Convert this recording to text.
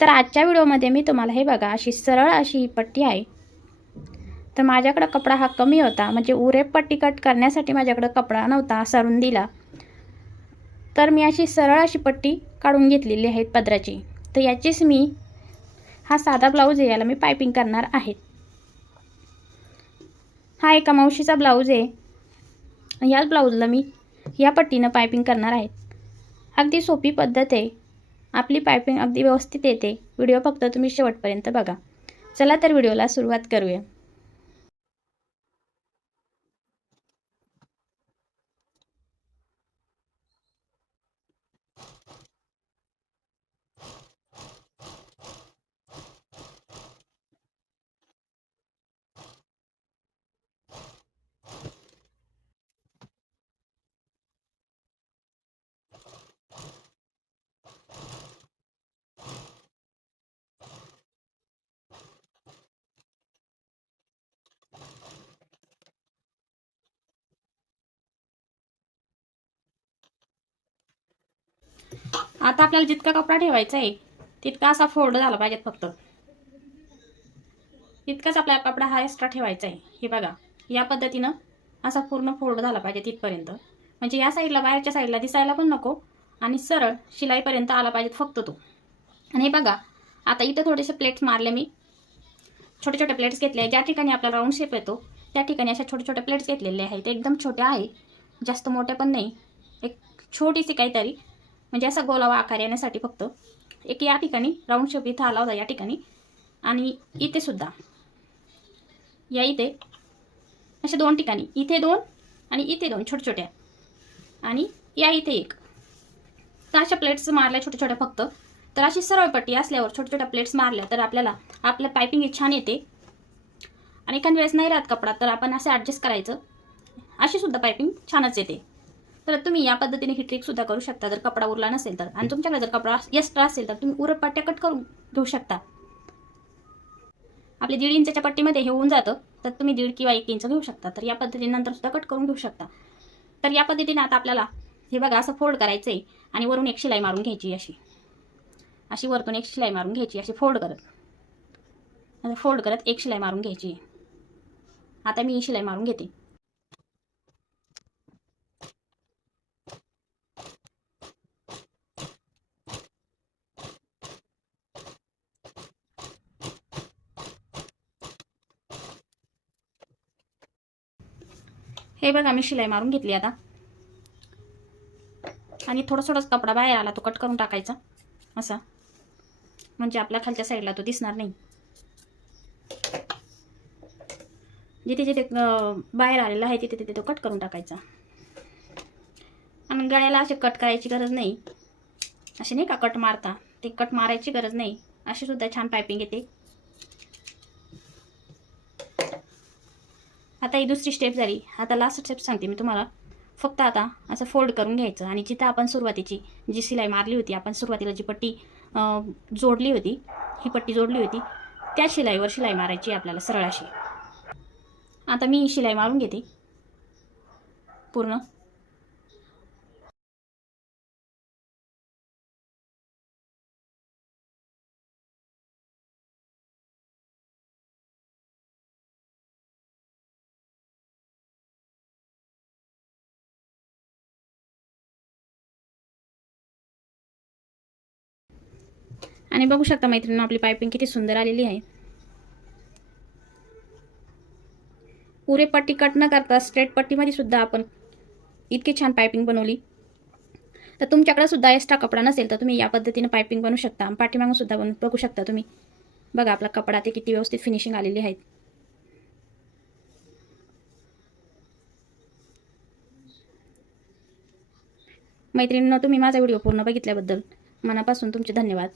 तर आजच्या व्हिडिओमध्ये मी तुम्हाला हे बघा अशी सरळ अशी पट्टी आहे। तर माझ्याकडे कपडा हा कमी होता, म्हणजे उरेप पट्टी कट करण्यासाठी माझ्याकडे कपडा नव्हता, सरून दिला। तर मी अशी सरळ अशी पट्टी काढून घेतलेली आहे पदराची। तर याचीच मी हा साधा ब्लाऊज आहे, याला मी पाइपिंग करणार आहे। हा एका मावशीचा ब्लाऊज आहे। याच ब्लाऊजला मी या पट्टीनं पाइपिंग करणार आहे। अगदी सोपी पद्धत आहे, आपली पाइपिंग अगदी व्यवस्थित येते। व्हिडिओ फक्त तुम्ही शेवटपर्यंत बघा। चला तर व्हिडिओला सुरुवात करूया। आता आपल्याला जितका कपडा ठेवायचा आहे तितका असा फोल्ड झाला पाहिजे, फक्त इतकाच आपला कपडा हा एक्स्ट्रा ठेवायचा आहे। हे बघा, या पद्धतीनं असा पूर्ण फोल्ड झाला पाहिजे तिथपर्यंत, म्हणजे या साईडला बाहेरच्या साईडला दिसायला पण नको आणि सरळ शिलाईपर्यंत आला पाहिजे फक्त तो। आणि हे बघा, आता इथं थोडेसे प्लेट्स मारले मी, छोटे छोटे प्लेट्स घेतले आहे। ज्या ठिकाणी आपला राऊंड शेप येतो त्या ठिकाणी अशा छोटे छोटे प्लेट्स घेतलेले आहेत। एकदम छोट्या आहे, जास्त मोठ्या पण नाही, एक छोटीशी काहीतरी, म्हणजे असा गोलावा आकार येण्यासाठी फक्त। एक या ठिकाणी राऊंड शेप इथं आला होता या ठिकाणी, आणि इथे सुद्धा या इथे अशा दोन ठिकाणी, इथे दोन आणि इथे दोन छोट्या छोट्या, आणि या इथे एक। तर अशा प्लेट्स मारल्या छोट्या छोट्या फक्त। तर अशी सरळ पट्टी असल्यावर छोट्या छोट्या प्लेट्स मारल्या तर आपल्याला आपलं पाइपिंग छान येते। आणि एखाद्या वेळेस नाही राहत कपडा तर आपण असं ॲडजस्ट करायचं, अशी सुद्धा पाइपिंग छानच येते। तर तुम्ही या पद्धतीने ही ट्रिक सुद्धा करू शकता जर कपडा उरला नसेल तर। आणि तुमच्याकडे जर कपडा एक्स्ट्रा असेल तर तुम्ही उरप पट्ट्या कट करून घेऊ शकता। आपली 1.5 इंचच्या पट्टीमध्ये हे होऊन जातं, तर तुम्ही 1.5 किंवा 1 इंच घेऊ शकता। तर या पद्धतीने नंतर सुद्धा कट करून घेऊ शकता। तर या पद्धतीने आता आपल्याला हे बघा असं फोल्ड करायचं आहे आणि वरून एक शिलाई मारून घ्यायची, अशी अशी वरतून एक शिलाई मारून घ्यायची, अशी फोल्ड करत एक शिलाई मारून घ्यायची। आता मी ही शिलाई मारून घेते। हे बघा, मी शिलाई मारून घेतली आता, आणि थोडाच कपडा बाहेर आला तो कट करून टाकायचा असा, म्हणजे आपल्या खालच्या साईडला तो दिसणार नाही। जिथे जिथे बाहेर आलेला आहे तिथे तिथे तो कट करून टाकायचा। आणि गळ्याला असे कट करायची गरज नाही, असे नाही का कट मारता, ते कट मारायची गरज नाही, अशी सुद्धा छान पाइपिंग येते। आता ही दुसरी स्टेप झाली। आता लास्ट स्टेप सांगते मी तुम्हाला। फक्त आता असं फोल्ड करून घ्यायचं, आणि जिथं आपण सुरुवातीची जी शिलाई मारली होती, आपण सुरुवातीला जी पट्टी जोडली होती, ही पट्टी जोडली होती, त्या शिलाईवर शिलाई मारायची आपल्याला सरळ अशी। आता मी ही शिलाई मारून घेते पूर्ण। आणि बघू शकता मैत्रिणींनो, आपली पाइपिंग किती सुंदर आलेली आहे। पुरे पट्टी कट न करता स्ट्रेट पट्टीमध्ये सुद्धा आपण इतकी छान पाइपिंग बनवली। तर तुमच्याकडे सुद्धा एक्स्ट्रा कपडा नसेल तर तुम्ही या पद्धतीने पाइपिंग बनवू शकता। पाठीमागून सुद्धा बघू शकता तुम्ही, बघा आपला कपडा ते किती व्यवस्थित फिनिशिंग आलेली आहे। मैत्रिणींनो, तुम्ही माझा व्हिडिओ पूर्ण बघितल्याबद्दल मनापासून तुमचे धन्यवाद।